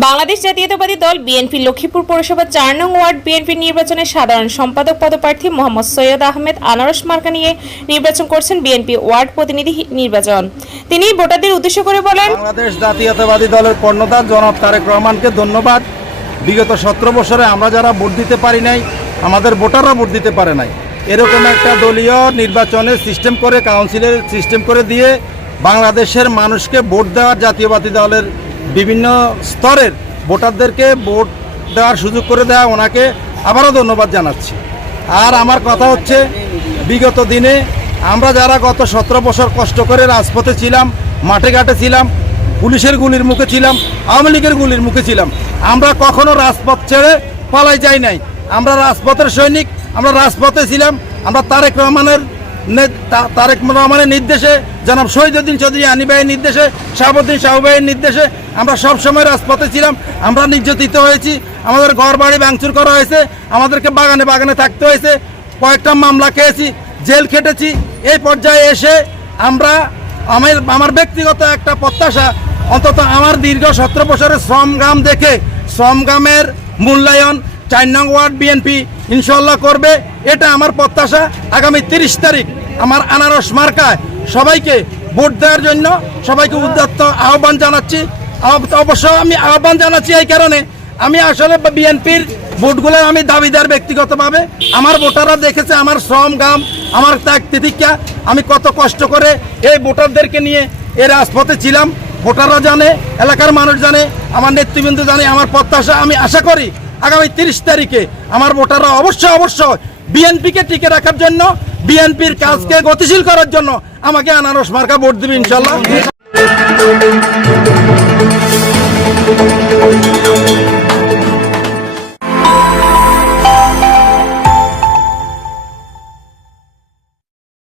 বাংলাদেশ জাতীয়তাবাদী দল বিএনপি লক্ষ্মীপুর পৌরসভা চার নং ওয়ার্ড বিএনপি নির্বাচনে সাধারণ সম্পাদক পদপ্রার্থী মোহাম্মদ সৈয়দ আহমেদ আনারস মার্কা নিয়ে নির্বাচন করছেন বিএনপি ওয়ার্ড প্রতিনিধি নির্বাচন। তিনি ভোটারদের উদ্দেশ্য করে বলেন, বাংলাদেশ জাতীয়তাবাদী দলের কর্ণধার জনাব তারেক রহমানকে ধন্যবাদ। বিগত সতেরো বছরে আমরা যারা ভোট দিতে পারি নাই, আমাদের ভোটাররা ভোট দিতে পারে নাই। এরকম একটা দলীয় নির্বাচনের সিস্টেম করে, কাউন্সিলের সিস্টেম করে দিয়ে বাংলাদেশের মানুষকে ভোট দেওয়ার জাতীয়বাদী দলের বিভিন্ন স্তরের ভোটারদেরকে ভোট দেওয়ার সুযোগ করে দেওয়া ওনাকে আবারও ধন্যবাদ জানাচ্ছি। আর আমার কথা হচ্ছে, বিগত দিনে আমরা যারা গত সতেরো বছর কষ্ট করে রাজপথে ছিলাম, মাঠে ঘাটে ছিলাম, পুলিশের গুলির মুখে ছিলাম, আওয়ামী লীগের গুলির মুখে ছিলাম, আমরা কখনো রাজপথ ছেড়ে পালাই যাই নাই। আমরা রাজপথের সৈনিক, আমরা রাজপথে ছিলাম, আমরা তারেক রহমানের তারেক রহমানের নির্দেশে, জনাব শহীদুদ্দিন চৌধুরী আনি ভাইয়ের নির্দেশে, শাহাবুদ্দিন শাহু ভাইয়ের নির্দেশে আমরা সব সময় রাজপথে ছিলাম, আমরা নির্যাতিত হয়েছি, আমাদের ঘর বাড়ি ভাঙচুর করা হয়েছে, আমাদেরকে বাগানে বাগানে থাকতে হয়েছে, কয়েকটা মামলা খেয়েছি, জেল খেটেছি। এই পর্যায়ে এসে আমরা আমার আমার ব্যক্তিগত একটা প্রত্যাশা, অন্তত আমার দীর্ঘ সতেরো বছরের শ্রমগ্রাম দেখে শ্রমগ্রামের মূল্যায়ন চার নং ওয়ার্ড বিএনপি ইনশাল্লাহ করবে, এটা আমার প্রত্যাশা। আগামী তিরিশ তারিখ আমার আনারস মার্কায় সবাইকে ভোট দেওয়ার জন্য সবাইকে উদ্যত্ত আহ্বান জানাচ্ছি। অবশ্য আমি আহ্বান জানাচ্ছি এই কারণে। আমি আসলে বিএনপির ভোটগুলো আমি দাবিদার ব্যক্তিগতভাবে। আমার ভোটাররা দেখেছে, আমার শ্রম গাম আমার ত্যাগ তিতিক্ষা। আমি কত কষ্ট করে এই ভোটারদেরকে নিয়ে এই রাজপথে ছিলাম। ভোটাররা জানে, এলাকার মানুষ জানে, আমার নেতৃবৃন্দ জানে, আমার প্রত্যাশা। আমি আশা করি আগামী তিরিশ তারিখে আমার ভোটাররা অবশ্যই অবশ্যই বিএনপিকে টিকে রাখার জন্য, বিএনপির কাজকে গতিশীল করার জন্য আমাকে আনারস মার্কা ভোট দিবে ইনশাল্লাহ